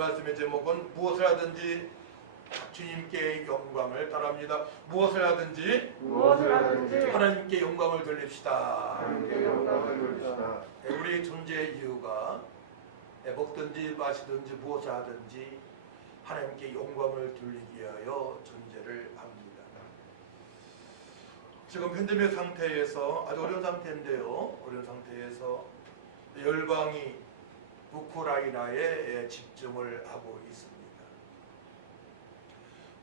말씀의 제목은 무엇을 하든지 주님께 영광을 따릅니다. 무엇을 하든지 하나님께 영광을 돌립시다. 우리의 존재의 이유가 먹든지 마시든지 무엇을 하든지 하나님께 영광을 돌리기 위하여 존재를 합니다. 지금 팬데믹 상태에서 아주 어려운 상태인데요. 어려운 상태에서 열방이 우크라이나에 집중을 하고 있습니다.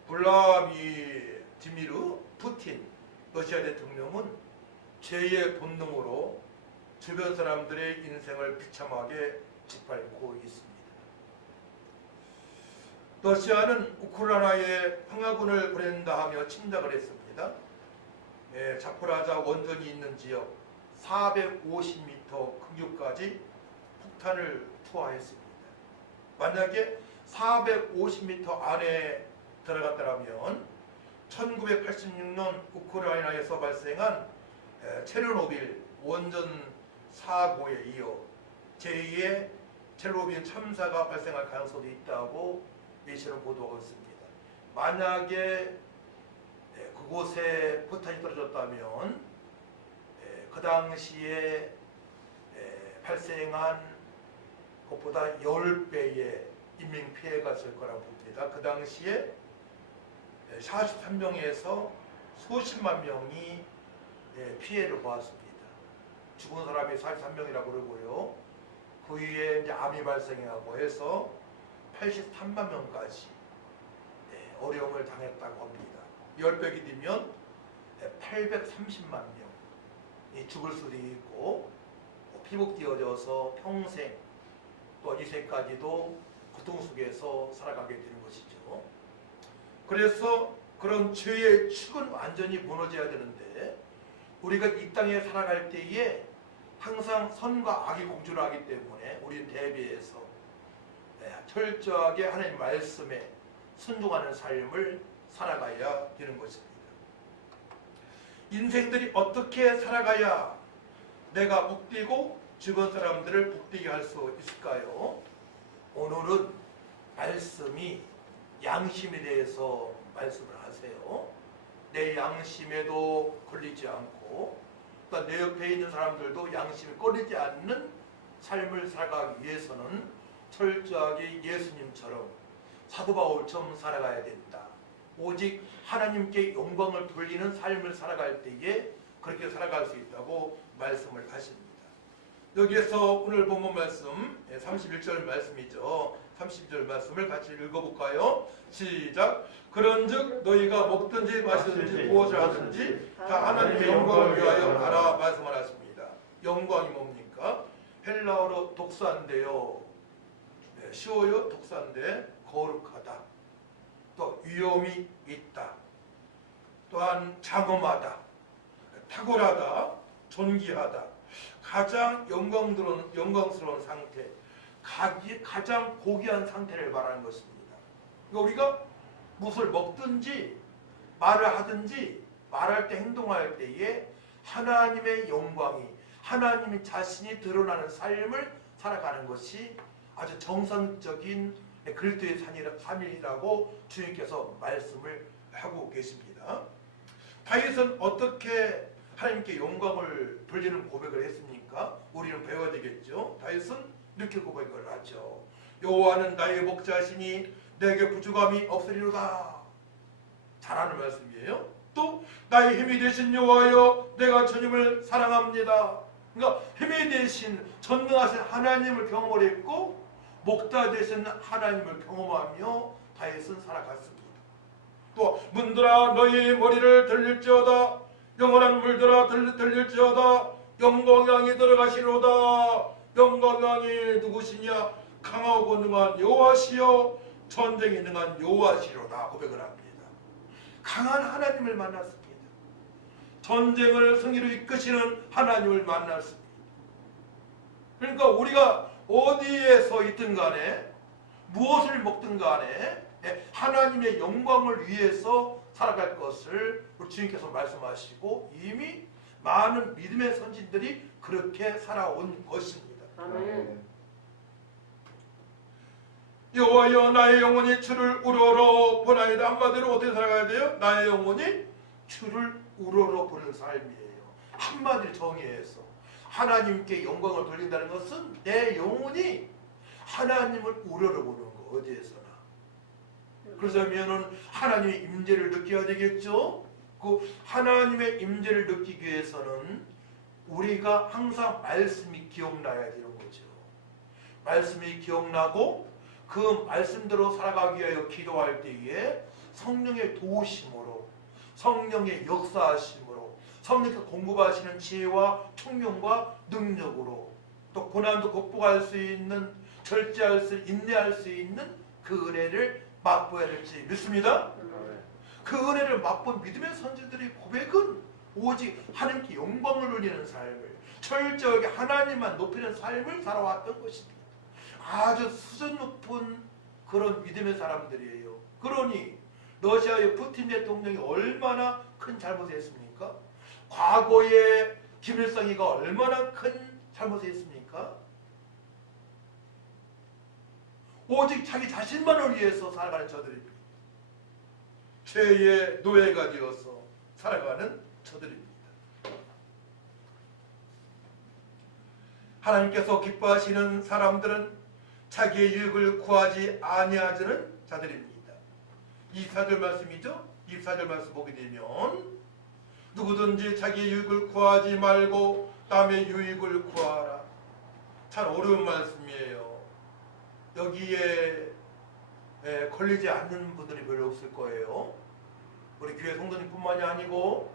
블라디미르 푸틴 러시아 대통령은 죄의 본능으로 주변 사람들의 인생을 비참하게 짓밟고 있습니다. 러시아는 우크라이나에 평화군을 보낸다 하며 침략을 했습니다. 자포라자 원전이 있는 지역 450m 근교까지 폭탄을 투하했습니다. 만약에 450m 안에 들어갔다면 1986년 우크라이나에서 발생한 체르노빌 원전 사고에 이어 제2의 체르노빌 참사가 발생할 가능성도 있다고 내시는 보도가 있습니다. 만약에 그곳에 포탄이 떨어졌다면 그 당시에 발생한 것보다 10배의 인명피해가 있을 거라고 봅니다. 그 당시에 43명에서 수십만 명이 피해를 보았습니다. 죽은 사람이 43명이라고 그러고요. 그 위에 이제 암이 발생하고 해서 83만 명까지 어려움을 당했다고 합니다. 10배이 되면 830만 명이 죽을 수도 있고 피복 띄어져서 평생 또 이세까지도 고통 속에서 살아가게 되는 것이죠. 그래서 그런 죄의 축은 완전히 무너져야 되는데 우리가 이 땅에 살아갈 때에 항상 선과 악이 공존을 하기 때문에 우리는 대비해서 철저하게 하나님 말씀에 순종하는 삶을 살아가야 되는 것입니다. 인생들이 어떻게 살아가야 내가 복되고 주변 사람들을 복되게 할 수 있을까요? 오늘은 말씀이 양심에 대해서 말씀을 하세요. 내 양심에도 걸리지 않고 또 내 옆에 있는 사람들도 양심에 걸리지 않는 삶을 살아가기 위해서는 철저하게 예수님처럼 사도 바울처럼 살아가야 된다. 오직 하나님께 영광을 돌리는 삶을 살아갈 때에 그렇게 살아갈 수 있다고 말씀을 하십니다. 여기에서 오늘 본문 말씀 31절 말씀이죠. 30절 말씀을 같이 읽어볼까요? 시작. 그런즉 너희가 먹든지 마시든지 무엇을 하든지 다 하나님의 영광을 위하여 하라 말씀을 하십니다. 영광이 뭡니까? 헬라어로 독사인데요. 쉬워요. 독사인데 거룩하다. 또 위엄이 있다. 또한 장엄하다. 탁월하다. 존귀하다. 가장 영광스러운 상태, 가장 고귀한 상태를 말하는 것입니다. 그러니까 우리가 무엇을 먹든지 말을 하든지 말할 때 행동할 때에 하나님의 영광이 하나님 자신이 드러나는 삶을 살아가는 것이 아주 정상적인 그리스도의 삶이라고 주님께서 말씀을 하고 계십니다. 다윗은 어떻게 하나님께 영광을 돌리는 고백을 했습니까? 우리는 배워야 되겠죠. 다윗은 이렇게 고백을 하죠. 여호와는 나의 목자시니 내게 부족함이 없으리로다. 잘하는 말씀이에요. 또 나의 힘이 되신 여호와여 내가 주님을 사랑합니다. 그러니까 힘이 되신 전능하신 하나님을 경험을 했고 목자 되신 하나님을 경험하며 다윗은 살아갔습니다. 또 문들아 너희 머리를 들릴지어다 영원한 물들아 들릴지어다 영광왕이 들어가시로다. 영광왕이 누구시냐? 강하고 능한 여호와시여 전쟁에 능한 여호와시로다 고백을 합니다. 강한 하나님을 만났습니다. 전쟁을 승리로 이끄시는 하나님을 만났습니다. 그러니까 우리가 어디에서 있든 간에 무엇을 먹든 간에 하나님의 영광을 위해서 살아갈 것을 우리 주님께서 말씀하시고 이미 많은 믿음의 선진들이 그렇게 살아온 것입니다. 아멘. 여호와여 나의 영혼이 주를 우러러 보나이다. 한마디로 어떻게 살아가야 돼요? 나의 영혼이 주를 우러러 보는 삶이에요. 한마디로 정의해서 하나님께 영광을 돌린다는 것은 내 영혼이 하나님을 우러러 보는 거, 어디에서나. 그러자면은 하나님의 임재를 느껴야 되겠죠. 그 하나님의 임재를 느끼기 위해서는 우리가 항상 말씀이 기억나야 되는 거죠. 말씀이 기억나고 그 말씀대로 살아가기 위하여 기도할 때에 성령의 도우심으로, 성령의 역사하심으로, 성령께서 공급하시는 지혜와 총명과 능력으로, 또 고난도 극복할 수 있는, 절제할 수, 인내할 수 있는 그 은혜를 맛보아야 될지 믿습니다. 그 은혜를 맛본 믿음의 선지들의 고백은 오직 하나님께 영광을 돌리는 삶을, 철저하게 하나님만 높이는 삶을 살아왔던 것입니다. 아주 수준 높은 그런 믿음의 사람들이에요. 그러니 러시아의 푸틴 대통령이 얼마나 큰 잘못을 했습니까? 과거에 김일성이가 얼마나 큰 잘못을 했습니까? 오직 자기 자신만을 위해서 살아가는 저들입니다. 죄의 노예가 되어서 살아가는 저들입니다. 하나님께서 기뻐하시는 사람들은 자기의 유익을 구하지 아니하는 자들입니다. 24절 말씀이죠. 24절 말씀 보게 되면 누구든지 자기의 유익을 구하지 말고 남의 유익을 구하라. 참 어려운 말씀이에요. 여기에 걸리지 않는 분들이 별로 없을 거예요. 우리 교회 성도님뿐만이 아니고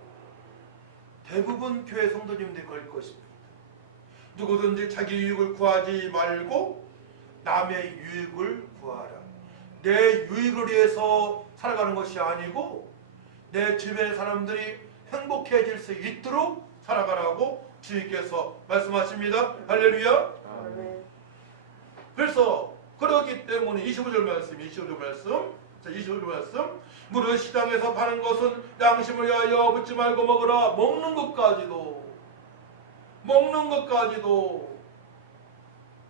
대부분 교회 성도님들이 걸릴 것입니다. 누구든지 자기 유익을 구하지 말고 남의 유익을 구하라. 내 유익을 위해서 살아가는 것이 아니고 내 주변의 사람들이 행복해질 수 있도록 살아가라고 주님께서 말씀하십니다. 할렐루야. 그래서 그러기 때문에 25절 말씀, 25절 말씀, 자 25절 말씀, 무릇 시장에서 파는 것은 양심을 위하여 묻지 말고 먹으라. 먹는 것까지도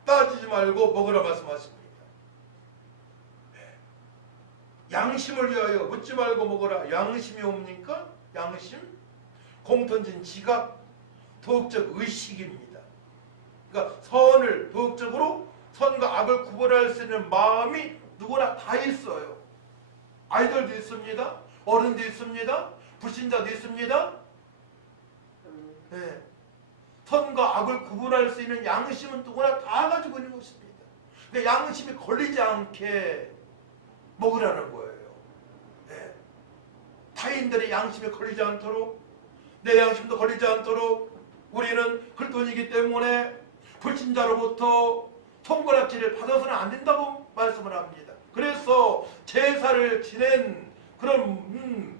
따지지 말고 먹으라 말씀하십니다. 양심을 위하여 묻지 말고 먹으라. 양심이 옵니까? 양심? 공통적인 지각, 도덕적 의식입니다. 그러니까 선을 도덕적으로 선과 악을 구분할 수 있는 마음이 누구나 다 있어요. 아이들도 있습니다. 어른도 있습니다. 불신자도 있습니다. 네. 선과 악을 구분할 수 있는 양심은 누구나 다 가지고 있는 것입니다. 그러니까 양심이 걸리지 않게 먹으라는 거예요. 네. 타인들의 양심에 걸리지 않도록, 내 양심도 걸리지 않도록 우리는 그리스도인이기 때문에 불신자로부터 손가락질을 받아서는 안 된다고 말씀을 합니다. 그래서 제사를 지낸 그런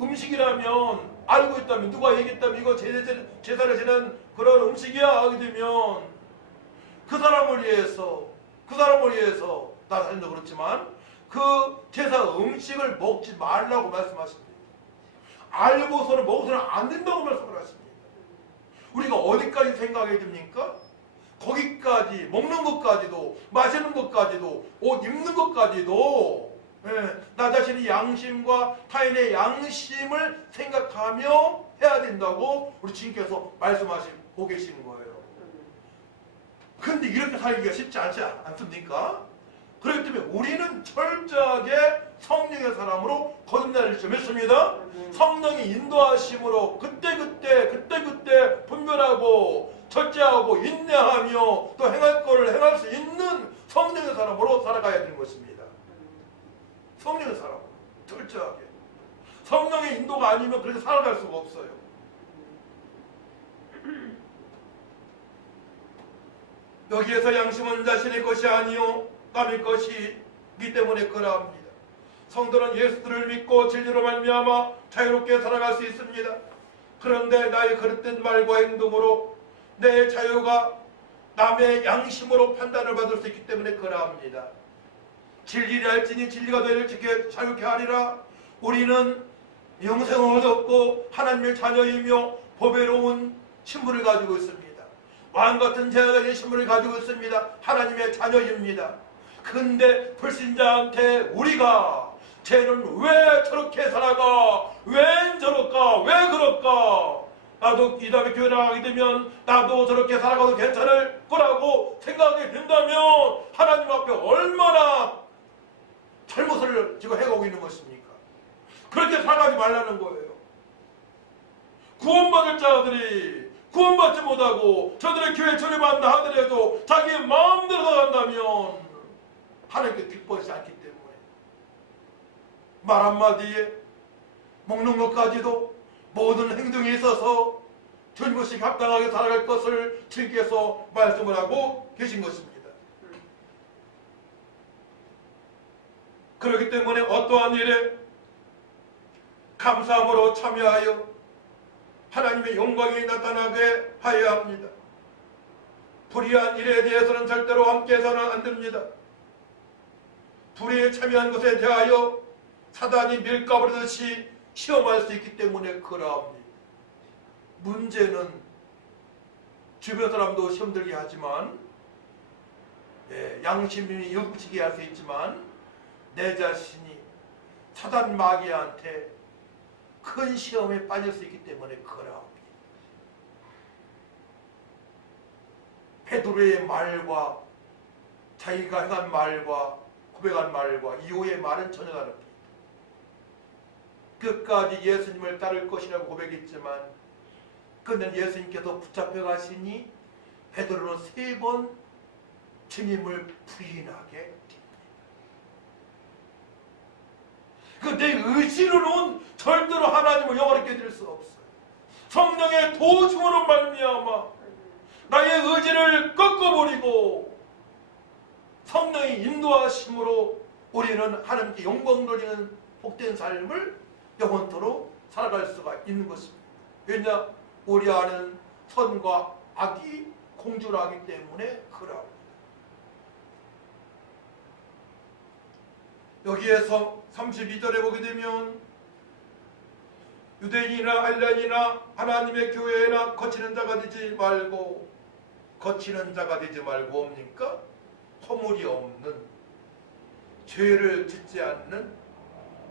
음식이라면, 알고 있다면, 누가 얘기했다면 이거 제사를 지낸 그런 음식이야 하게 되면 그 사람을 위해서 나 자신도 그렇지만 그 제사 음식을 먹지 말라고 말씀하십니다. 알고서는 먹어서는 안 된다고 말씀을 하십니다. 우리가 어디까지 생각해야 됩니까? 거기까지, 먹는 것까지도, 마시는 것까지도, 옷 입는 것까지도 나 자신의 양심과 타인의 양심을 생각하며 해야 된다고 우리 주님께서 말씀하시고 계시는 거예요. 그런데 이렇게 살기가 쉽지 않지 않습니까? 그렇기 때문에 우리는 철저하게 성령의 사람으로 거듭날 줄 믿습니다. 성령이 인도하심으로 그때 분별하고 절제하고 인내하며 또 행할 것을 행할 수 있는 성령의 사람으로 살아가야 되는 것입니다. 성령의 사람, 철저하게. 성령의 인도가 아니면 그렇게 살아갈 수가 없어요. 여기에서 양심은 자신의 것이 아니요 남의 것이기 때문에 그러합니다. 성도는 예수를 믿고 진리로 말미암아 자유롭게 살아갈 수 있습니다. 그런데 나의 거듭된 말과 행동으로 내 자유가 남의 양심으로 판단을 받을 수 있기 때문에 그러합니다. 진리를 알지니 진리가 너희를 지켜 자유케 하리라. 우리는 영생을 얻었고 하나님의 자녀이며 보배로운 신분을 가지고 있습니다. 왕같은 제가 가진 신분을 가지고 있습니다. 하나님의 자녀입니다. 근데 불신자한테 우리가 쟤는 왜 저렇게 살아가? 왜 저럴까? 왜 그럴까? 나도 이 다음에 교회 나가게 되면 나도 저렇게 살아가도 괜찮을 거라고 생각이 든다면 하나님 앞에 얼마나 잘못을 지금 해가고 있는 것입니까? 그렇게 살아가지 말라는 거예요. 구원받을 자들이 구원받지 못하고 저들의 교회 출입한다 하더라도 자기의 마음대로 살아간다면 하나님께 기뻐하지 않기 때문에 말 한마디에 먹는 것까지도 모든 행동에 있어서 전부씩 합당하게 살아갈 것을 주께서 말씀을 하고 계신 것입니다. 그렇기 때문에 어떠한 일에 감사함으로 참여하여 하나님의 영광이 나타나게 하여야 합니다. 불의한 일에 대해서는 절대로 함께해서는 안 됩니다. 불의에 참여한 것에 대하여 사단이 밀가부르듯이 시험할 수 있기 때문에 그러합니다. 문제는 주변 사람도 시험 들게 하지만 양심이 요구치게 할 수 있지만 내 자신이 사단 마귀한테 큰 시험에 빠질 수 있기 때문에 그러합니다. 베드로의 말과 자기가 행한 말과 고백한 말과 이후의 말은 전혀 다릅니다. 끝까지 예수님을 따를 것이라고 고백했지만 그는 예수님께서 붙잡혀 가시니 베드로는 3번 주님을 부인하게 됩니다. 내 의지로는 절대로 하나님을 영원하게 될 수 없어요. 성령의 도심으로 말미암아 나의 의지를 꺾어버리고 성령의 인도하심으로 우리는 하나님께 영광 돌리는 복된 삶을 영원토록 살아갈 수가 있는 것입니다. 왜냐? 우리 안은 선과 악이 공존하기 때문에 그러합니다. 여기에서 32절에 보게 되면 유대인이나 알레인이나 하나님의 교회나 거치는 자가 되지 말고 뭡니까? 허물이 없는, 죄를 짓지 않는,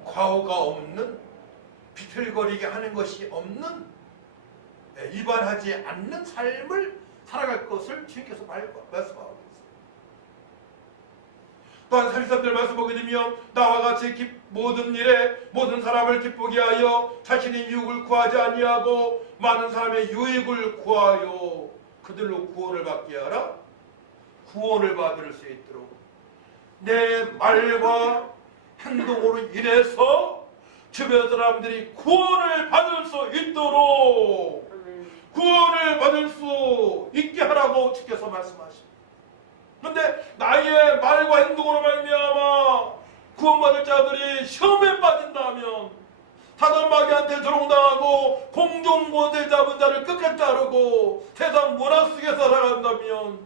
과오가 없는, 비틀거리게 하는 것이 없는, 위반하지 않는 삶을 살아갈 것을 주님께서 말씀하고 있습니다. 또한 33절 말씀 보게 되면 나와 같이 모든 일에 모든 사람을 기쁘게 하여 자신의 유익을 구하지 아니하고 많은 사람의 유익을 구하여 그들로 구원을 받게 하라. 구원을 받을 수 있도록 내 말과 행동으로 인해서 주변 사람들이 구원을 받을 수 있도록 구원을 받을 수 있게 하라고 주께서 말씀하십니다. 그런데 나의 말과 행동으로 말미암아 구원받을 자들이 시험에 빠진다면 사단 마귀한테 조롱당하고 공중권세 잡은 자를 끝까지 자르고 세상 문화 속에 살아간다면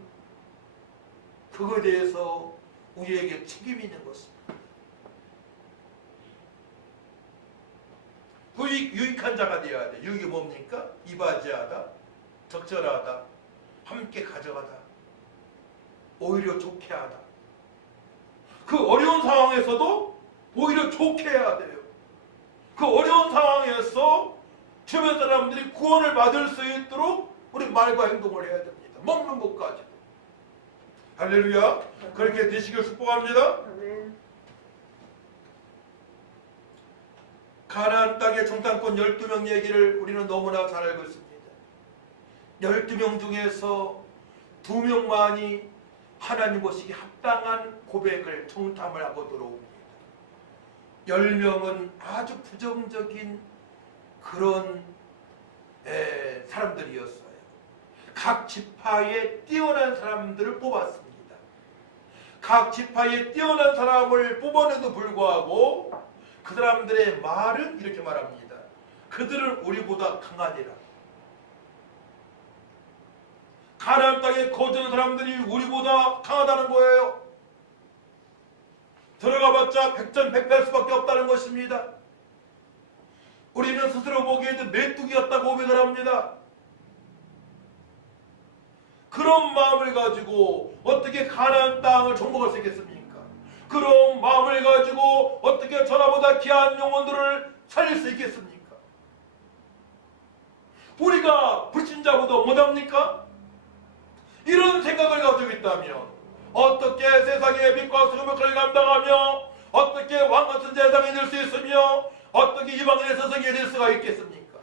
그거에 대해서 우리에게 책임이 있는 것입니다. 유익한 자가 되어야 돼. 유익이 뭡니까? 이바지하다, 적절하다, 함께 가져가다, 오히려 좋게 하다. 그 어려운 상황에서도 오히려 좋게 해야 돼요. 그 어려운 상황에서 주변 사람들이 구원을 받을 수 있도록 우리 말과 행동을 해야 됩니다. 먹는 것까지도. 할렐루야. 그렇게 되시길 축복합니다. 가나안 땅의 정탐꾼 12명 얘기를 우리는 너무나 잘 알고 있습니다. 12명 중에서 2명만이 하나님 보시기에 합당한 고백을 정탐을 하고 들어옵니다. 10명은 아주 부정적인 그런 사람들이었어요. 각 지파에 뛰어난 사람들을 뽑았습니다. 각 지파에 뛰어난 사람을 뽑아내도 불구하고 그 사람들의 말은 이렇게 말합니다. 그들은 우리보다 강하니라. 가나안 땅에 거주하는 사람들이 우리보다 강하다는 거예요. 들어가봤자 백전백패할 수밖에 없다는 것입니다. 우리는 스스로 보기에도 메뚜기였다고 고백을 합니다. 그런 마음을 가지고 어떻게 가나안 땅을 정복할 수 있겠습니까? 그런 마음을 가지고 어떻게 전하보다 귀한 영혼들을 살릴 수 있겠습니까? 우리가 불신자보다 못합니까? 이런 생각을 가지고 있다면 어떻게 세상의 빛과 소금을 감당하며 어떻게 왕같은 세상이 될 수 있으며 어떻게 이방인의 서성이 될 수가 있겠습니까?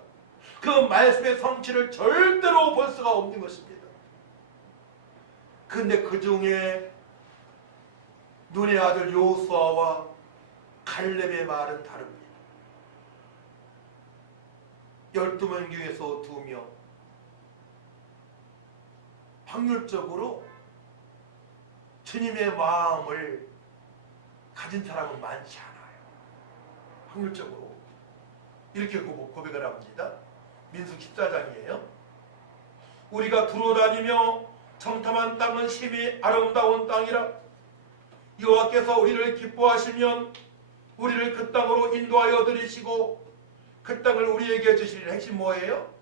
그 말씀의 성취를 절대로 볼 수가 없는 것입니다. 근데 그 중에 눈의 아들 여호수아와 갈렙의 말은 다릅니다. 12명 중에서 2명, 확률적으로 주님의 마음을 가진 사람은 많지 않아요. 확률적으로 이렇게 고백을 합니다. 민수기 14장이에요. 우리가 두루다니며 정탐한 땅은 심히 아름다운 땅이라. 여호와께서 우리를 기뻐하시면 우리를 그 땅으로 인도하여 들이시고 그 땅을 우리에게 주실 핵심 뭐예요?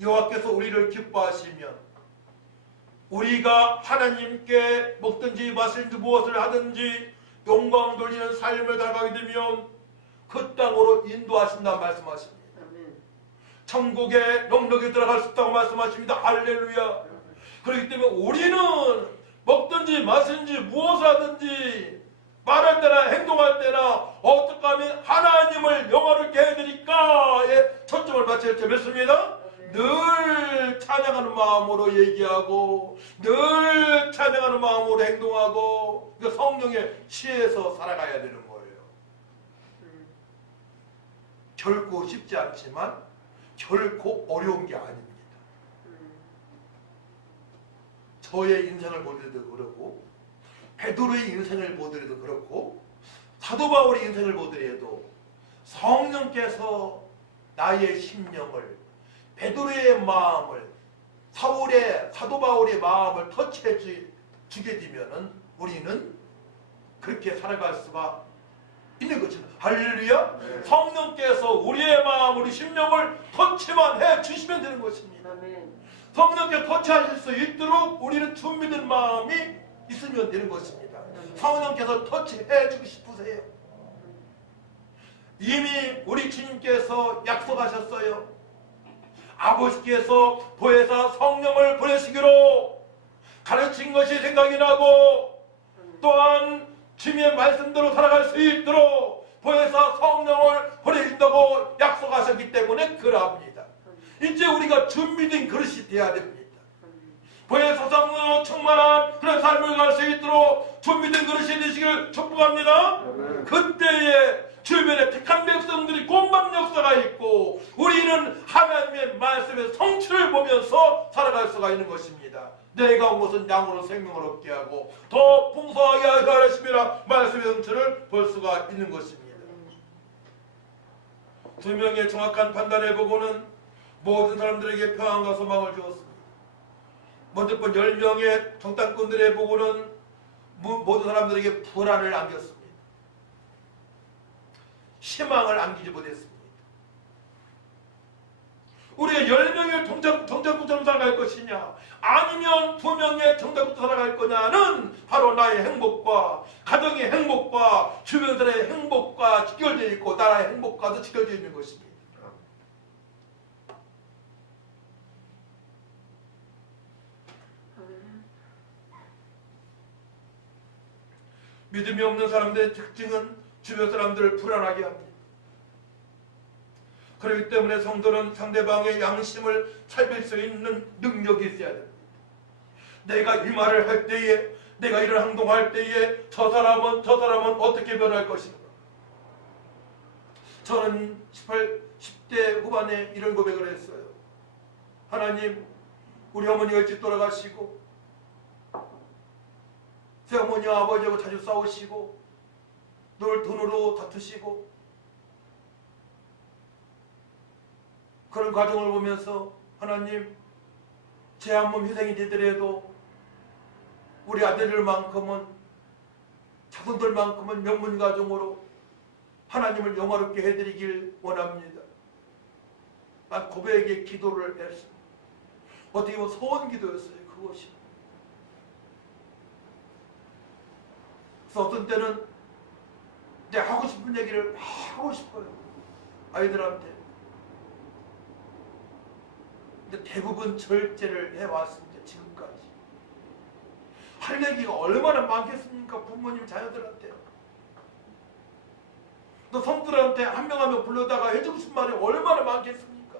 여호와께서 우리를 기뻐하시면 우리가 하나님께 먹든지 마시든지 무엇을 하든지 영광 돌리는 삶을 살아가게 되면 그 땅으로 인도하신다는 말씀하십니다. 천국에 넉넉히 들어갈 수 있다고 말씀하십니다. 할렐루야. 그렇기 때문에 우리는 먹든지 마시든지 무엇을 하든지 말할 때나 행동할 때나 어떻게 하면 하나님을 영화롭게 해드릴까에 초점을 맞춰야 믿습니다. 늘 찬양하는 마음으로 얘기하고 늘 찬양하는 마음으로 행동하고 성령의 시에서 살아가야 되는 거예요. 결코 쉽지 않지만 결코 어려운 게 아닙니다. 저의 인생을 보더라도 그렇고 베드로의 인생을 보더라도 그렇고 사도 바울의 인생을 보더라도 성령께서 나의 심령을 베드로의 마음을 사도 바울의 마음을 터치해 주게 되면은 우리는 그렇게 살아갈 수가 있는 것입니다. 할렐루야. 네. 성령께서 우리의 마음, 우리 심령을 터치만 해 주시면 되는 것입니다. 아멘. 성령께 터치하실 수 있도록 우리는 준비된 마음이 있으면 되는 것입니다. 아멘. 성령께서 터치해 주고 싶으세요. 이미 우리 주님께서 약속하셨어요. 아버지께서 보혜사 성령을 보내시기로 가르친 것이 생각이 나고 또한 주님의 말씀대로 살아갈 수 있도록 보혜사 성령을 보내신다고 약속하셨기 때문에 그러합니다. 이제 우리가 준비된 그릇이 되어야 됩니다. 보혜사 성령으로 충만한 그런 삶을 갈 수 있도록 준비된 그릇이 되시기를 축복합니다. 그때에 주변에 택한 백성들이 공방 역사가 있고 우리는 하나님의 말씀의 성취를 보면서 살아갈 수가 있는 것입니다. 내가 온 것은 양으로 생명을 얻게 하고 더 풍성하게 하게 하심이라 말씀의 성취를 볼 수가 있는 것입니다. 2명의 정확한 판단을 보고는 모든 사람들에게 평안과 소망을 주었습니다. 먼저 번 10명의 정탐꾼들의 보고는 모든 사람들에게 불안을 안겼습니다. 희망을 안기지 못했습니다. 우리가 10명의 정탐꾼처럼 살아갈 것이냐 아니면 2명의 정탐꾼처럼 살아갈 거냐는 바로 나의 행복과 가정의 행복과 주변 사람의 행복과 직결되어 있고 나라의 행복과도 직결되어 있는 것입니다. 믿음이 없는 사람들의 특징은 주변 사람들을 불안하게 합니다. 그렇기 때문에 성도는 상대방의 양심을 살필 수 있는 능력이 있어야 됩니다. 내가 이 말을 할 때에 내가 이런 행동할 때에 저 사람은 어떻게 변할 것인가. 저는 10대 후반에 이런 고백을 했어요. 하나님, 우리 어머니가 일찍 돌아가시고 제 어머니와 아버지하고 자주 싸우시고 늘 돈으로 다투시고 그런 과정을 보면서 하나님, 제 한 몸 희생이 되더라도 우리 아들들만큼은 자손들만큼은 명문가정으로 하나님을 영화롭게 해드리길 원합니다. 난 고백의 기도를 했습니다. 어떻게 보면 소원 기도였어요. 그것이 그래서 어떤 때는 내가 하고 싶은 얘기를 막 하고 싶어요. 아이들한테. 근데 대부분 절제를 해왔습니다. 지금까지. 할 얘기가 얼마나 많겠습니까? 부모님 자녀들한테요. 또 성들한테 한 명 한 명 불러다가 해주고 싶은 말이 얼마나 많겠습니까?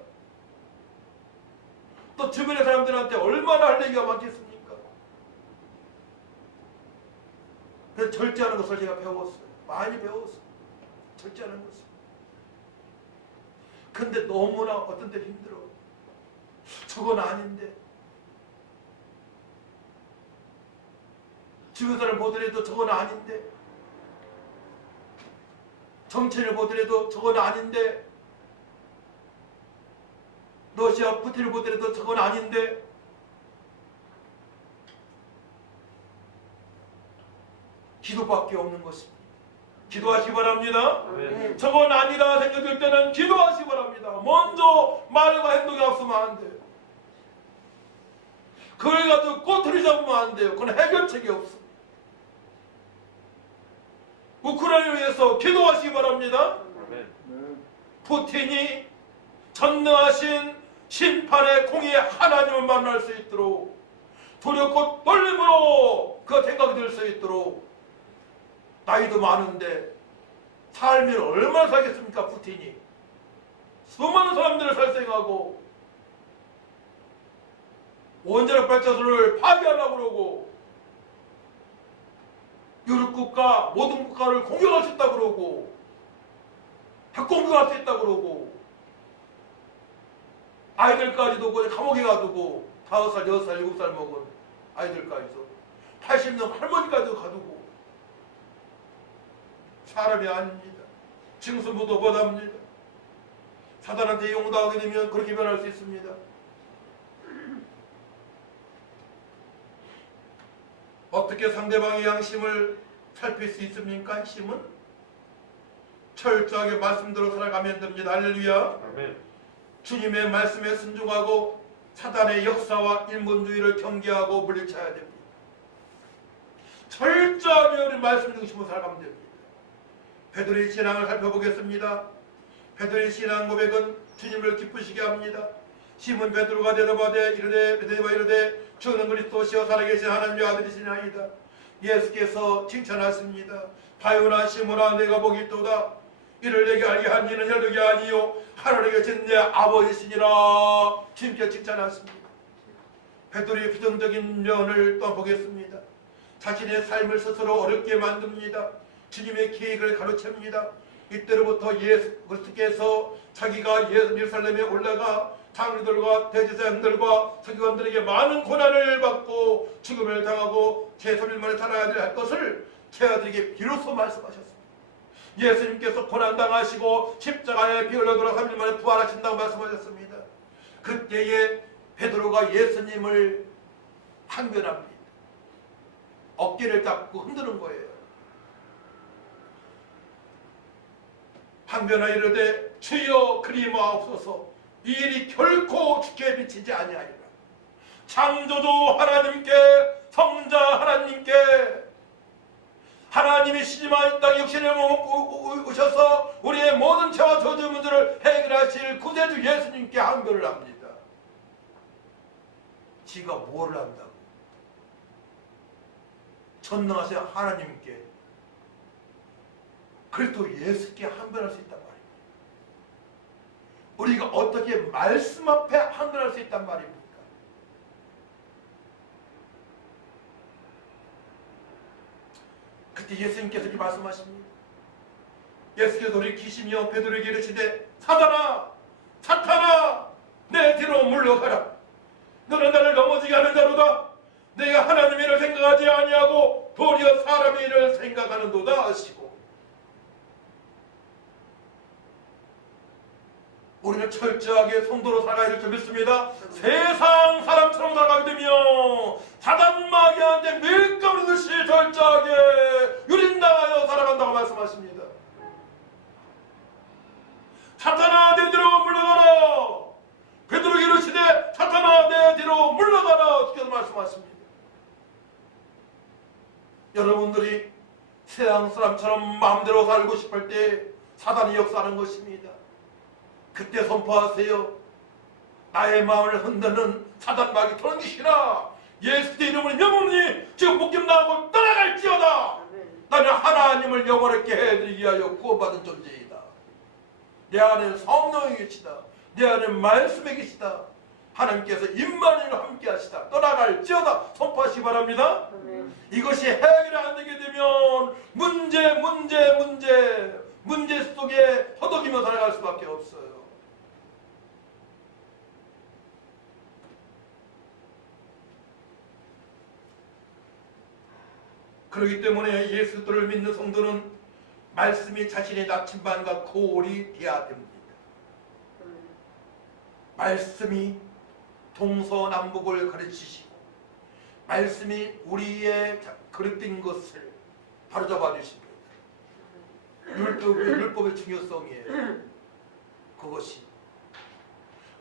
또 주변의 사람들한테 얼마나 할 얘기가 많겠습니까? 그래서 절제하는 것을 제가 배웠어요. 많이 배웠어요. 절제하는 것을. 근데 너무나 어떤 때 힘들어요. 저건 아닌데. 주변 사람 보더라도 저건 아닌데. 정치를 보더라도 저건 아닌데. 러시아 푸틴을 보더라도 저건 아닌데. 기도밖에 없는 것입니다. 기도하시 바랍니다. 네. 저건 아니다 생각될 때는 기도하시 바랍니다. 먼저 말과 행동이 없으면 안 돼요. 그걸 가지고 꼬투리 잡으면 안 돼요. 그건 해결책이 없습니다. 우크라이나를 위해서 기도하시기 바랍니다. 네. 푸틴이 전능하신 심판의 공의 하나님을 만날 수 있도록 두렵고 떨림으로 그 생각이 들 수 있도록 나이도 많은데 삶이 얼마나 살겠습니까? 푸틴이 수많은 사람들을 살생하고 원자력 발전소를 파괴하려고 그러고 유럽 국가 모든 국가를 공격할 수 있다고 그러고 핵공격할 수 있다고 그러고 아이들까지도 그냥 감옥에 가두고 5살, 6살, 7살 먹은 아이들까지도 80년 할머니까지도 가두고 사람이 아닙니다. 징수부도 못합니다. 사단한테 이용당하게 되면 그렇게 변할 수 있습니다. 어떻게 상대방의 양심을 살필 수 있습니까? 힘은 철저하게 말씀대로 살아가면 됩니다. 할렐루야. 아멘. 주님의 말씀에 순종하고 사단의 역사와 인본주의를 경계하고 물리쳐야 됩니다. 철저하게 우리 말씀 중심으로 살아가면 됩니다. 베드로의 신앙을 살펴보겠습니다. 베드로의 신앙 고백은 주님을 기쁘시게 합니다. 시몬 베드로가 대답하되 이르되 주는 그리스도시여 살아계신 하나님의 아들이시나이다. 예수께서 칭찬하십니다. 바요나 시몬아 내가 복이 있도다. 이를 내게 알게 한 이는 혈육이 아니요 하늘에 계신 내 아버지시니라. 주님께 칭찬하십니다. 베드로의 부정적인 면을 또 보겠습니다. 자신의 삶을 스스로 어렵게 만듭니다. 주님의 계획을 가로챕니다. 이때로부터 예수 그리스도께서 자기가 예루살렘에 올라가 장로들과 대제사장들과 서기관들에게 많은 고난을 받고 죽음을 당하고 제3일 만에 살아야 할 것을 제 아들에게 비로소 말씀하셨습니다. 예수님께서 고난당하시고 십자가에 피 흘려 돌아 3일 만에 부활하신다고 말씀하셨습니다. 그때에 베드로가 예수님을 항변합니다. 어깨를 잡고 흔드는 거예요. 항변하 이르되 주여 그리 마옵소서. 이 일이 결코 주께 미치지 아니하리라. 창조주 하나님께 성자 하나님께 하나님이 신임하 이 땅에 육신을 오셔서 우리의 모든 죄와 저주 문제를 해결하실 구세주 예수님께 항변을 합니다. 지가 뭘 한다고? 전능하신 하나님께 그리스도 예수께 항변할 수 있단 말입니다. 우리가 어떻게 말씀 앞에 항변할 수 있단 말입니까? 그때 예수님께서 이렇게 말씀하십니다. 예수께서 우리 귀신이여 베드로에게 이르시되 사탄아 내 뒤로 물러가라. 너는 나를 넘어지게 하는 자로다. 내가 하나님의 일을 생각하지 아니하고 도리어 사람의 일을 생각하는도다 하시고. 우리는 철저하게 성도로 살아야 될 줄 믿습니다. 세상 사람처럼 살아가게 되며 사단 마귀한테 밀가루듯이 철저하게 유린당하여 살아간다고 말씀하십니다. 사탄아 내 뒤로 물러가라. 베드로에게 이르시되 사탄아 내 뒤로 물러가라. 주께서 말씀하십니다. 여러분들이 세상 사람처럼 마음대로 살고 싶을 때 사단이 역사하는 것입니다. 그때 선포하세요. 나의 마음을 흔드는 사단 마귀 던지시라. 예수의 이름으로 명함니 지금 묶임 나하고 떠나갈지어다. 나는 하나님을 영원하게 해드리기 위하여 구원받은 존재이다. 내 안에는 성령이 계시다. 내 안에는 말씀이 계시다. 하나님께서 임마누엘 함께 하시다. 떠나갈지어다. 선포하시기 바랍니다. 이것이 해결이 안 되게 되면 문제 속에 허덕이며 살아갈 수밖에 없어요. 그렇기 때문에 예수를 믿는 성도는 말씀이 자신의 나침반과 고울이 되어야 됩니다. 말씀이 동서남북을 가르치시고 말씀이 우리의 그릇된 것을 바로잡아 주십니다. 율법의 중요성이에요. 그것이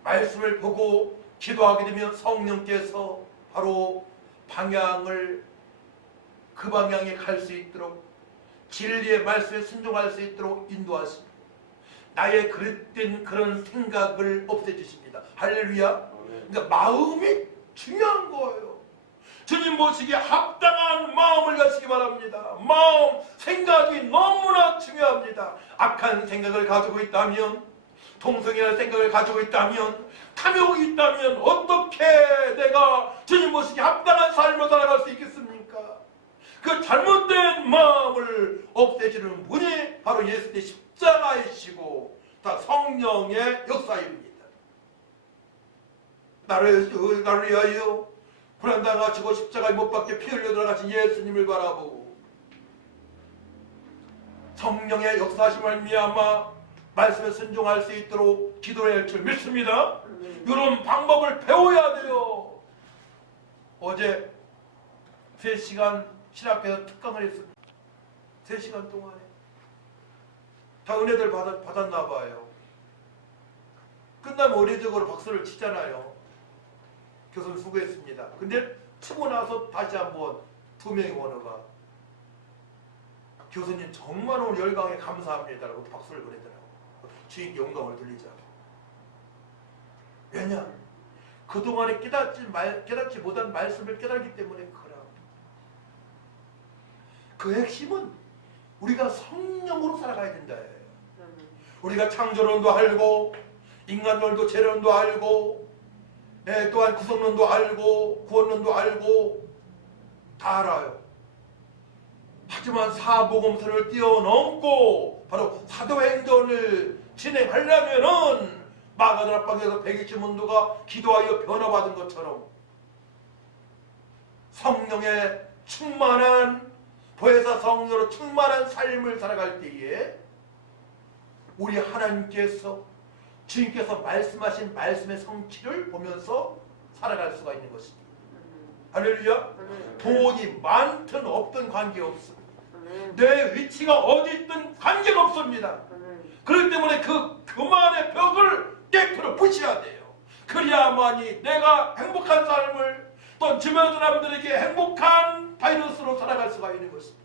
말씀을 보고 기도하게 되면 성령께서 바로 방향을 그 방향에 갈 수 있도록 진리의 말씀에 순종할 수 있도록 인도하십니다. 나의 그릇된 그런 생각을 없애주십니다. 할렐루야. 그러니까 마음이 중요한 거예요. 주님 모시기에 합당한 마음을 가지기 바랍니다. 마음, 생각이 너무나 중요합니다. 악한 생각을 가지고 있다면, 동성애의 생각을 가지고 있다면, 탐욕이 있다면 어떻게 내가 주님 모시기에 합당한 삶을 살아갈 수 있겠습니까? 그 잘못된 마음을 없애주는 분이 바로 예수의 십자가이시고 다 성령의 역사입니다. 나를 위하여 고난당하시고 십자가에 못 박혀 피 흘려 들어가신 예수님을 바라보고 성령의 역사하심을 말미암아 말씀에 순종할 수 있도록 기도해야 할 줄 믿습니다. 이런 방법을 배워야 돼요. 어제 3시간 신학교에서 특강을 했습니다. 3시간 동안에 다 은혜들 받았나 봐요. 끝나면 의례적으로 박수를 치잖아요. 교수님 수고했습니다. 근데 치고 나서 다시 한번 2명의 원어가 교수님 정말 오늘 열강에 감사합니다 라고 박수를 보내더라고요. 주인께 영광을 돌리자고. 왜냐? 그동안에 깨닫지 못한 말씀을 깨닫기 때문에 그래요. 그 핵심은 우리가 성령으로 살아가야 된다. 우리가 창조론도 알고 인간론도 재론도 알고 또한 구성론도 알고 구원론도 알고 다 알아요. 하지만 사복음서를 뛰어넘고 바로 사도행전을 진행하려면은 마가다락방에서 120문도가 기도하여 변화받은 것처럼 성령의 충만한 보혜사 성령으로 충만한 삶을 살아갈 때에 우리 하나님께서 주님께서 말씀하신 말씀의 성취를 보면서 살아갈 수가 있는 것입니다. 할렐루야. 돈이 많든 없든 관계없습니다. 내 위치가 어디 있든 관계가 없습니다. 그렇기 때문에 그만의 벽을 깨트려 부셔야 돼요. 그래야만이 내가 행복한 삶을 또 주변 사람들에게 행복한 바이러스로 살아갈 수가 있는 것입니다.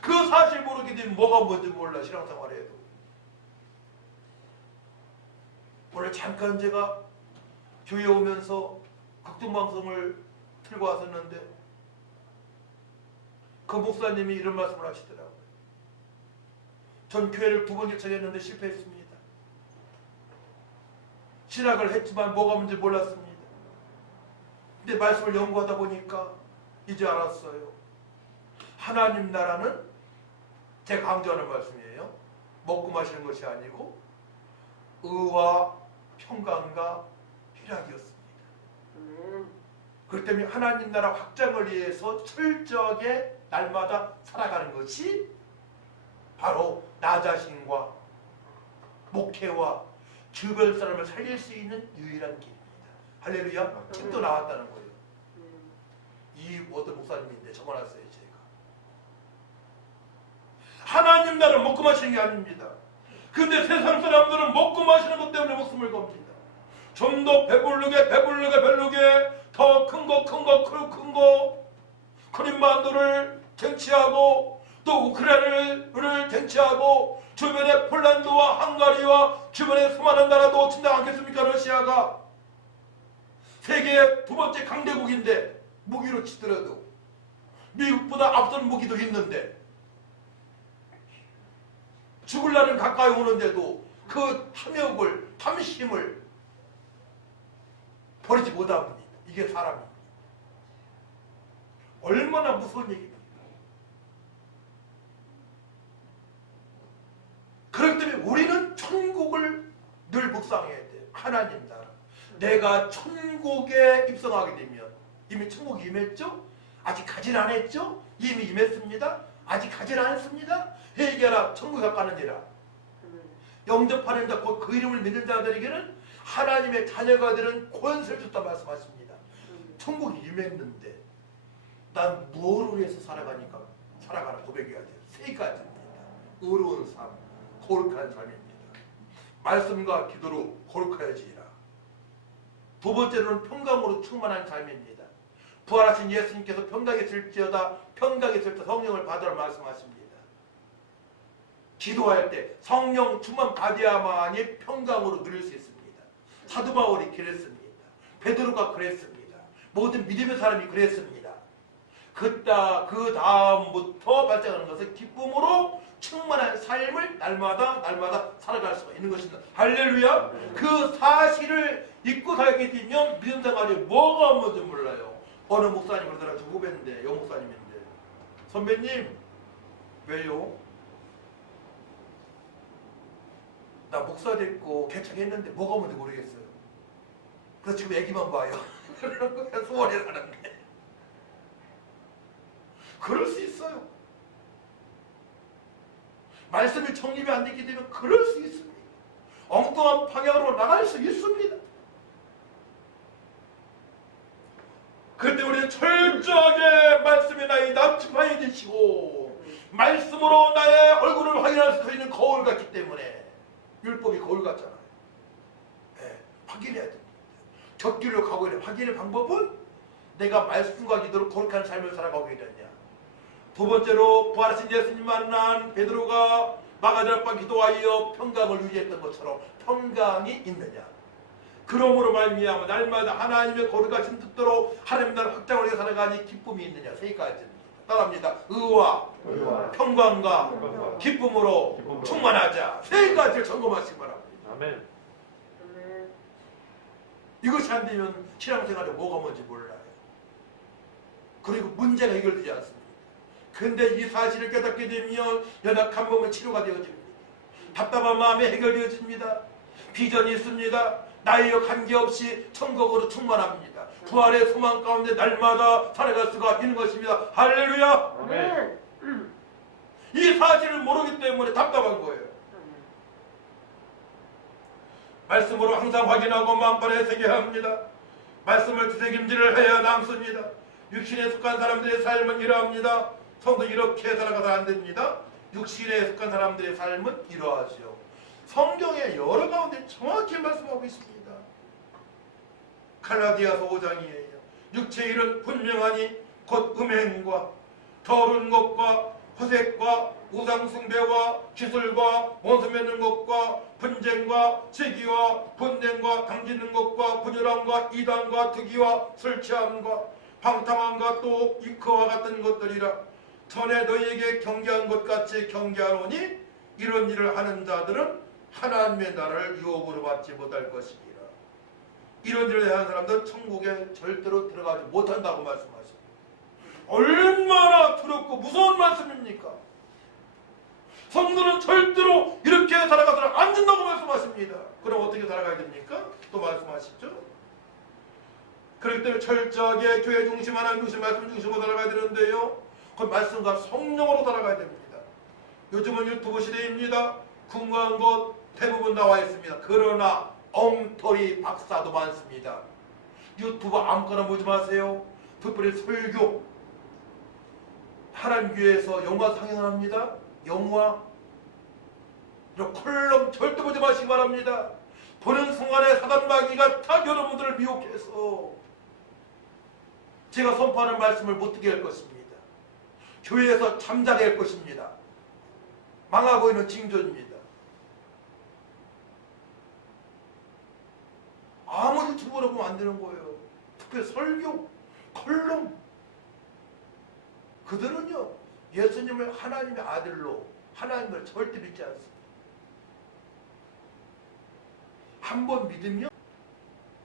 그 사실 모르게 되면 뭐가 뭔지 몰라. 신앙생활에 해도. 오늘 잠깐 제가 교회 오면서 극동방송을 틀고 왔었는데 그 목사님이 이런 말씀을 하시더라고요. 전 교회를 2번 개척했는데 실패했습니다. 신학을 했지만 뭐가 뭔지 몰랐습니다. 근데 말씀을 연구하다 보니까 이제 알았어요. 하나님 나라는 제가 강조하는 말씀이에요. 먹고 마시는 것이 아니고 의와 평강과 희락이었습니다. 그렇기 때문에 하나님 나라 확장을 위해서 철저하게 날마다 살아가는 것이 바로 나 자신과 목회와 주변 사람을 살릴 수 있는 유일한 길입니다. 할렐루야. 책도 나왔다는 거예요. 이 어떤 목사님인데 적어놨어요. 제가 하나님 나라 먹고 마시는 게 아닙니다. 근데 세상 사람들은 먹고 마시는 것 때문에 목숨을 겁니다. 좀 더 배부르게 더 큰 거 크림만두를 쟁취하고 또 우크라이나를 쟁취하고 주변에 폴란드와 헝가리와 주변에 수많은 나라도 침략 않겠습니까? 러시아가 세계의 두 번째 강대국인데 무기로 치더라도 미국보다 앞선 무기도 있는데 죽을 날은 가까이 오는데도 그 탐욕을 탐심을 버리지 못합니다. 이게 사람입니다. 얼마나 무서운 얘기입니까? 그렇기 때문에 우리는 천국을 늘 묵상해야 돼요. 하나님 나라. 내가 천국에 입성하게 되면 이미 천국이 임했죠? 아직 가질 않았죠? 이미 임했습니다. 아직 가질 않았습니다. 회개하라 천국에 가까느니라. 영접하는 자 곧 그 이름을 믿는 자들에게는 하나님의 자녀가 되는 권세를 줬다 말씀하십니다. 천국이 임했는데 난 무엇을 위해서 살아가는 고백해야 돼요. 세 가지입니다. 의로운 삶, 거룩한 삶입니다. 말씀과 기도로 거룩하여지리라. 두 번째로는 평강으로 충만한 삶입니다. 부활하신 예수님께서 평강에 있을지어다 평강에 있을 때 성령을 받으라 말씀하십니다. 기도할 때 성령 충만 받아야만이 평강으로 누릴 수 있습니다. 사도 바울이 그랬습니다. 베드로가 그랬습니다. 모든 믿음의 사람이 그랬습니다. 그 다음부터 발생하는 것은 기쁨으로 충만한 삶을 날마다 살아갈 수가 있는 것입니다. 할렐루야. 그 사실을 잊고 살게 되면 믿음 생활이 뭐가 없는지 몰라요. 어느 목사님 그러더라. 저 후배인데 여목사님인데 선배님 왜요? 나 목사 됐고 개척했는데 뭐가 뭔지 모르겠어요. 그래서 지금 애기만 봐요. 그런 거야. 소원이 사는데 그럴 수 있어요. 말씀이 정립이 안 되게 되면 그럴 수 있습니다. 엉뚱한 방향으로 나갈 수 있습니다. 그런데 우리는 철저하게 말씀이 나의 납치파에 계시고 말씀으로 나의 얼굴을 확인할 수 있는 거울 같기 때문에 율법이 거울 같잖아요. 네, 확인해야 됩니다. 곁길로 가고 있는 확인의 방법은 내가 말씀과 기도로 거룩한 삶을 살아가고 있느냐. 두 번째로 부활하신 예수님 만난 베드로가 마가다락방 기도하여 평강을 유지했던 것처럼 평강이 있느냐. 그러므로 말미암아 날마다 하나님의 거룩하신 뜻대로 하나님 나라 확장을 위해 살아가니 기쁨이 있느냐. 세 가지입니다. 따라합니다. 의와 평강과 기쁨으로 충만하자. 세 가지를 점검하시기 바랍니다. 아멘. 이것이 안 되면 신앙생활에 뭐가 뭔지 몰라요. 그리고 문제가 해결되지 않습니다. 근데 이 사실을 깨닫게 되면 연약한 몸은 치료가 되어집니다. 답답한 마음이 해결되어집니다. 비전이 있습니다. 나이와 관계없이 천국으로 충만합니다. 부활의 소망 가운데 날마다 살아갈 수가 있는 것입니다. 할렐루야. 아멘. 이 사실을 모르기 때문에 답답한 거예요. 말씀으로 항상 확인하고 마음판에 새겨야 합니다. 말씀을 되새김질을 해야 남습니다. 육신에 속한 사람들의 삶은 이러합니다. 성도 이렇게 살아가서 안 됩니다. 육신에 속한 사람들의 삶은 이러하죠. 성경의 여러 가운데 정확히 말씀하고 있습니다. 갈라디아서 5장이에요. 육체의 일은 분명하니 곧 음행과 더러운 것과 허색과 우상숭배와 기술과 원수 맺는 것과 분쟁과 시기와 분쟁과 당짓는 것과 분열함과 이단과 득의와 술 취함과 방탕함과 또 이크와 같은 것들이라. 전에 너희에게 경계한 것 같이 경계하노니 이런 일을 하는 자들은 하나님의 나라를 유업으로 받지 못할 것이니라. 이런 일을 하는 사람들은 천국에 절대로 들어가지 못한다고 말씀하십니다. 얼마나 두렵고 무서운 말씀입니까? 성도는 절대로 이렇게 살아가서는 안 된다고 말씀하십니다. 그럼 어떻게 살아가야 됩니까? 또 말씀하시죠. 그렇기 때문에 철저하게 교회 중심, 하나님 중심, 말씀 중심으로 살아가야 되는데요. 그 말씀과 성령으로 살아가야 됩니다. 요즘은 유튜브 시대입니다. 궁금한 것 대부분 나와 있습니다. 그러나 엉터리 박사도 많습니다. 유튜브 아무거나 보지 마세요. 특별히 설교, 하나님 교회에서 영화 상영합니다. 영화, 이런 컬럼 절대 보지 마시기 바랍니다. 보는 순간에 사단마귀가 다 여러분들을 미혹해서 제가 선포하는 말씀을 못 듣게 할 것입니다. 교회에서 잠자될 것입니다. 망하고 있는 징조입니다. 아무 유튜브로 보면 안 되는 거예요. 특별히 설교, 컬럼. 그들은요, 예수님을 하나님의 아들로, 하나님을 절대 믿지 않습니다. 한 번 믿으면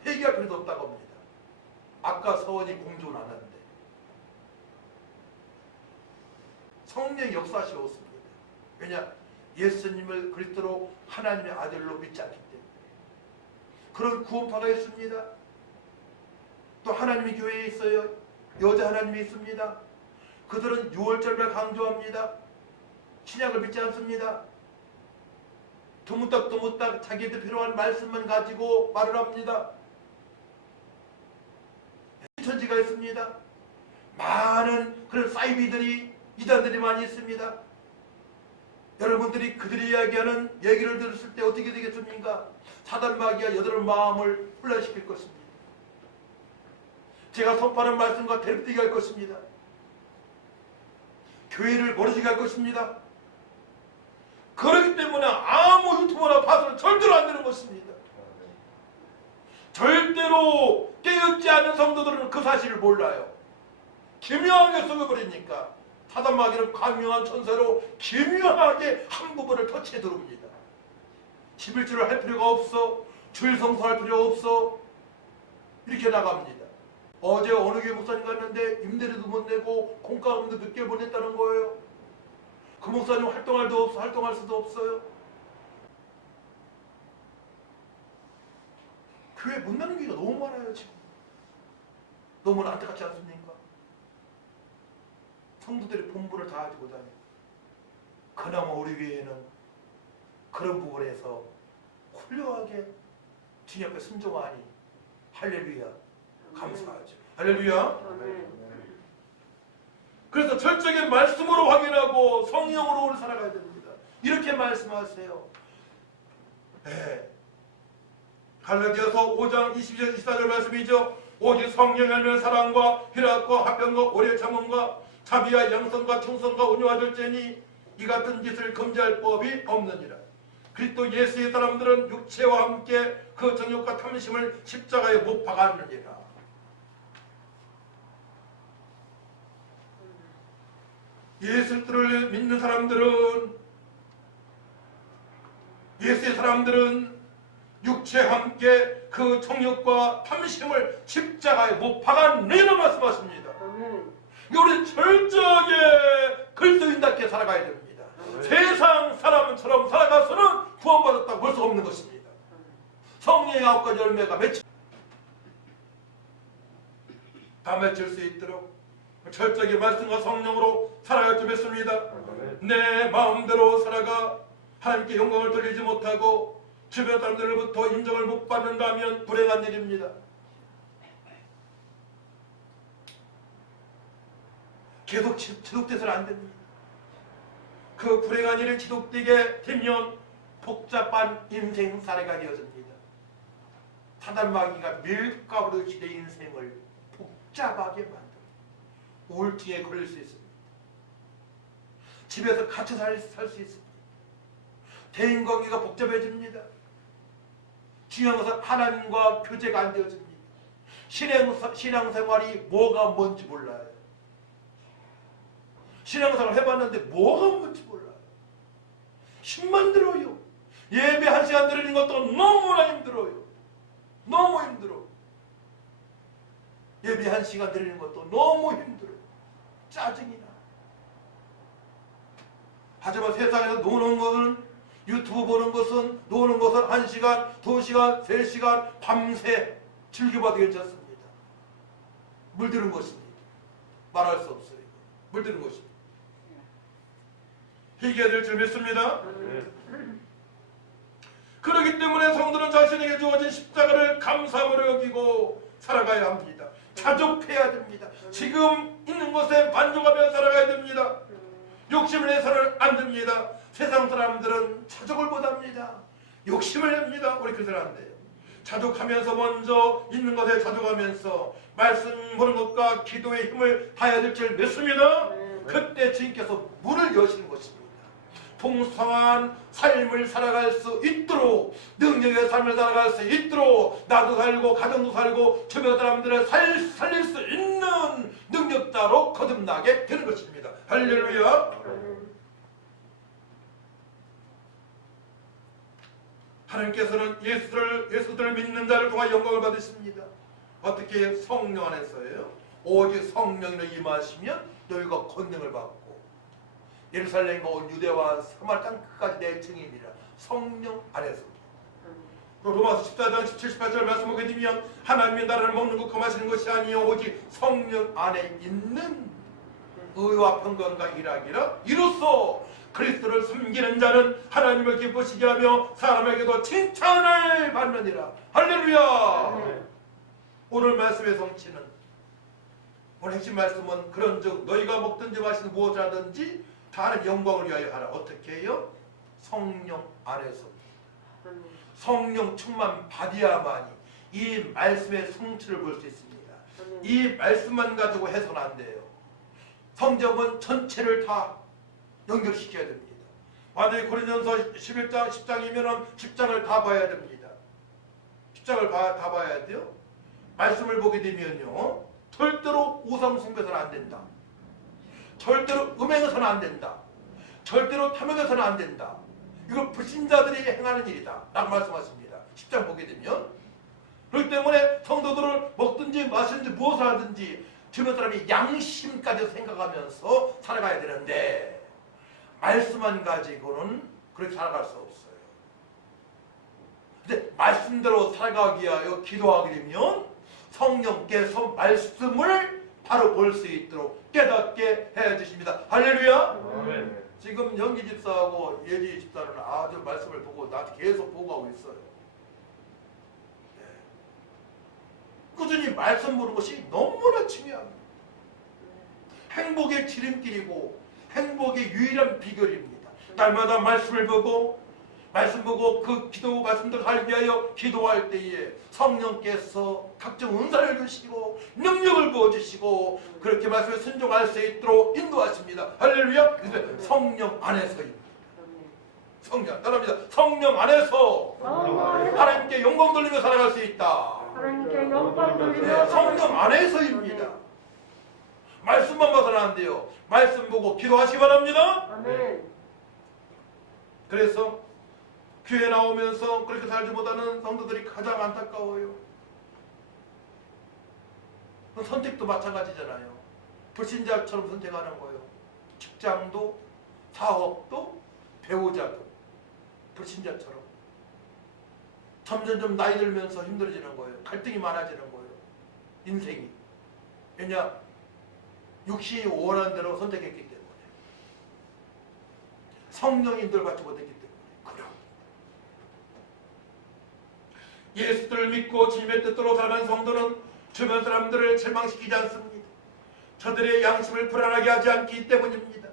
회개할 필요도 없다고 합니다. 아까 서원이 공존 안 하는데. 성령의 역사시 없습니다. 왜냐? 예수님을 그리스도로 하나님의 아들로 믿지 않기 때문에. 그런 구원파가 있습니다. 또 하나님의 교회에 있어요. 여자 하나님이 있습니다. 그들은 유월절만 강조합니다. 신약을 믿지 않습니다. 도무닥도무닥 자기들 필요한 말씀만 가지고 말을 합니다. 천지가 있습니다. 많은 그런 사이비들이, 이단들이 많이 있습니다. 여러분들이 그들이 이야기하는 얘기를 들었을 때 어떻게 되겠습니까? 사단마귀가 여러분 마음을 혼란시킬 것입니다. 제가 선포하는 말씀과 대립되게 할 것입니다. 교회를 멀어지게 할 것입니다. 그렇기 때문에 아무 유튜브나 봐서는 절대로 안 되는 것입니다. 절대로 깨닫지 않은 성도들은 그 사실을 몰라요. 기묘하게 속여버리니까 사단마귀는 강명한 천사로 기묘하게 한 부분을 터치해 들어옵니다. 11조를 할 필요가 없어. 주일 성수할 필요 없어. 이렇게 나갑니다. 어제 어느 교회 목사님 갔는데 임대료도 못 내고 공과금도 늦게 보냈다는 거예요. 그 목사님 활동할 수도 없어요. 교회 못 나는 교회가 너무 많아요 지금. 너무 안타깝지 않습니까? 성도들이 본분을 다하지 못하니. 그나마 우리 교회는 그런 부분에서 훌륭하게 주님 앞에 순종하니 할렐루야 감사하죠. 할렐루야. 그래서 철저하게 말씀으로 확인하고 성령으로 살아가야 됩니다. 이렇게 말씀하세요. 네. 갈라디아서 5장 22절 24절 말씀이죠. 오직 성령이 알면 사랑과 희락과 화평과 오래 참음과 자비와 양성과 충성과 온유와 절제니 이 같은 짓을 금지할 법이 없느니라. 그리스도 예수의 사람들은 육체와 함께 그 정욕과 탐심을 십자가에 못 박았느니라. 예수를 믿는 사람들은, 예수의 사람들은 육체와 함께 그 정욕과 탐심을 십자가에 못 박았느니라 말씀하십니다. 우리는 철저하게 그리스도인답게 살아가야 됩니다. 세상 사람처럼 살아가서는 구원받았다고 볼 수 없는 것입니다. 성령의 9가지 열매가 다 맺힐 수 있도록 철저하게 말씀과 성령으로 살아갈 줄 믿습니다. 내 마음대로 살아가 하나님께 영광을 돌리지 못하고 주변 사람들로부터 인정을 못 받는다면 불행한 일입니다. 계속 지속돼서는 안 됩니다. 그 불행한 일이 지속되게 되면 복잡한 인생 사례가 되어집니다. 사단마귀가 밀가루로 내 인생을 복잡하게 만듭니다. 우울증에 걸릴 수 있습니다. 집에서 갇혀 살 수 있습니다. 대인관계가 복잡해집니다. 중요한 것은 하나님과 교제가 안 되어집니다. 신앙생활이 뭐가 뭔지 몰라요. 신앙생활 해봤는데 뭐가 뭔지 몰라요. 힘만 들어요. 예배 1시간 드리는 것도 너무나 힘들어요. 너무 힘들어. 예배 1시간 드리는 것도 너무 힘들어요. 짜증이 나. 하지만 세상에서 노는 것은, 유튜브 보는 것은, 노는 것은 1시간, 2시간, 3시간 밤새 즐겨봐도 괜찮습니다. 물드는 것입니다. 말할 수 없어요. 물드는 것입니다. 회개될 줄 믿습니다. 그렇기 때문에 성도는 자신에게 주어진 십자가를 감사함으로 여기고 살아가야 합니다. 자족해야 됩니다. 지금 있는 것에 만족하며 살아가야 됩니다. 욕심을 내서는 안 됩니다. 세상 사람들은 자족을 못합니다. 욕심을 냅니다. 우리 그래서는 안 돼요. 자족하면서 먼저 있는 것에 자족하면서 말씀 보는 것과 기도의 힘을 다해야 될 줄 믿습니다. 그때 주님께서 문을 여시는 것입니다. 풍성한 삶을 살아갈 수 있도록, 능력의 삶을 살아갈 수 있도록, 나도 살고 가정도 살고 주변 사람들을 살릴 수 있는 능력자로 거듭나게 되는 것입니다. 할렐루야. 하나님께서는 예수들을 믿는 자를 통해 영광을 받으십니다. 어떻게? 성령 안에서예요. 오직 성령으로 임하시면 너희가 권능을 받고, 예루살렘과 온 유대와 사마리아 땅 끝까지 내 증인이라. 성령 안에서. 또 로마서 14장 17, 18절 말씀 보게 되면 하나님의 나라를 먹는 것과 마시는 것이 아니요 오직 성령 안에 있는 의와 평강과 일하기라. 이로써 그리스도를 섬기는 자는 하나님을 기쁘시게 하며 사람에게도 칭찬을 받느니라. 할렐루야. 오늘 말씀의 성취는, 오늘 핵심 말씀은 그런즉 너희가 먹든지 마시든 무엇을 하든지 다 하나님 영광을 위하여 하라. 어떻게 해요? 성령 안에서. 성령 충만 받아야만이 이 말씀의 성취를 볼 수 있습니다. 이 말씀만 가지고 해서는 안 돼요. 성경은 전체를 다 연결시켜야 됩니다. 만약에 고린도전서 11장 10장이면 10장을 다 봐야 됩니다. 10장을 다 봐야 돼요. 말씀을 보게 되면요, 절대로 우상 숭배해서는 안 된다. 절대로 음행해서는 안 된다. 절대로 탐욕해서는 안 된다. 이거 불신자들이 행하는 일이다 라고 말씀하십니다. 10장 보게 되면. 그렇기 때문에 성도들을 먹든지 마시든지 무엇을 하든지 주변 사람이 양심까지 생각하면서 살아가야 되는데, 말씀만 가지고는 그렇게 살아갈 수 없어요. 근데 말씀대로 살아가기 위하여 기도하게 되면 성령께서 말씀을 바로 볼 수 있도록 깨닫게 해주십니다. 할렐루야. 지금 영기 집사하고 예지 집사는 아주 말씀을 보고 나한테 계속 보고하고 있어요. 꾸준히 말씀 보는 것이 너무나 중요합니다. 행복의 지름길이고 행복의 유일한 비결입니다. 날마다 말씀을 보고, 말씀 보고 그 기도 말씀들 하기 위하여 기도할 때에 성령께서 각종 은사를 주시고 능력을 부어주시고 그렇게 말씀에 순종할 수 있도록 인도하십니다. 할렐루야. 그래서 성령 안에서입니다. 성령 따라합니다. 성령 안에서 하나님께 영광 돌리며 살아갈 수 있다. 하나님께 영광 돌리며 성령 안에서입니다. 말씀만 봐서는 안 돼요. 말씀 보고 기도하시기 바랍니다. 아멘. 그래서 교회 나오면서 그렇게 살지 못하는 성도들이 가장 안타까워요. 선택도 마찬가지잖아요. 불신자처럼 선택하는 거예요. 직장도, 사업도, 배우자도 불신자처럼. 점점점 나이 들면서 힘들어지는 거예요. 갈등이 많아지는 거예요. 인생이. 왜냐? 육신이 원하는 대로 선택했기 때문에. 성령이 인도받지 못했기 때문에. 예수를 믿고 주님의 뜻대로 살아가는 성도는 주변 사람들을 절망시키지 않습니다. 저들의 양심을 불안하게 하지 않기 때문입니다.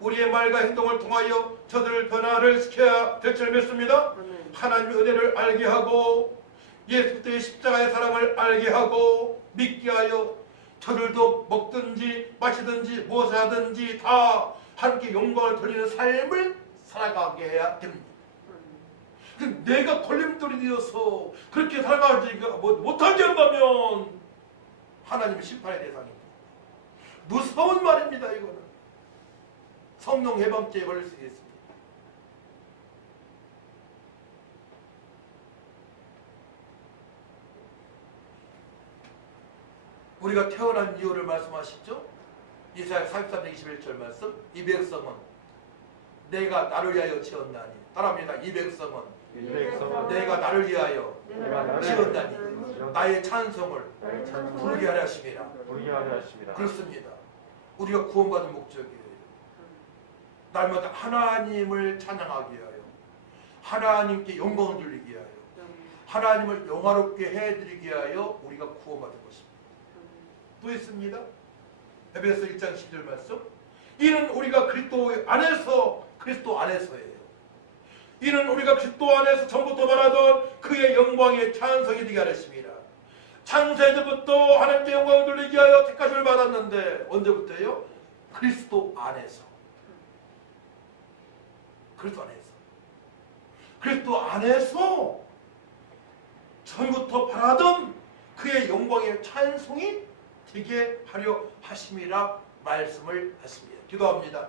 우리의 말과 행동을 통하여 저들을 변화를 시켜야 될 줄 믿습니다. 하나님의 은혜를 알게 하고 예수 그리스도의 십자가의 사랑을 알게 하고 믿게 하여 저들도 먹든지 마시든지 무엇을 하든지 다 함께 영광을 돌리는 삶을 살아가게 해야 됩니다. 내가 걸림돌이 되어서 그렇게 살아가지 못하게 한다면 하나님의 심판의 대상입니다. 무서운 말입니다. 이거는 성령 해방죄에 걸릴 수 있습니다. 우리가 태어난 이유를 말씀하시죠. 이사야 43장 21절 말씀. 이 백성은 내가 나를 위하여 지었나니. 따라합니다. 이 백성은 내가 나를 위하여 지었다니 나의 찬송을 부르게 하려 하심이라. 그렇습니다. 우리가 구원받은 목적이에요. 날마다 하나님을 찬양하기 위하여, 하나님께 영광을 돌리기 위하여, 하나님을 영화롭게 해드리기 위하여 우리가 구원받은 것입니다. 또 있습니다. 에베소 1장 10절 말씀. 이는 우리가 그리스도 안에서예요. 이는 우리가 그리스도 안에서 전부터 말하던 그의 영광의 찬송이 되게 하셨습니다. 창세전부터 하나님께 영광을 돌리기 위하여 택하심을 받았는데 언제부터요? 그리스도 안에서. 그리스도 안에서. 그리스도 안에서 전부터 바라던 그의 영광의 찬송이 되게 하려 하심이라 말씀을 하십니다. 기도합니다.